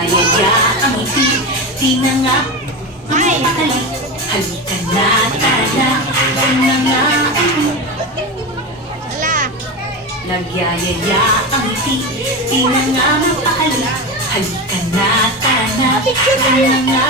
Nagyayaya ang ngiti, di na nga mapakali. Halika na, tara, di na nga Nagyayaya ang ngiti, di na nga mapakali. Halika na, tara, di na nga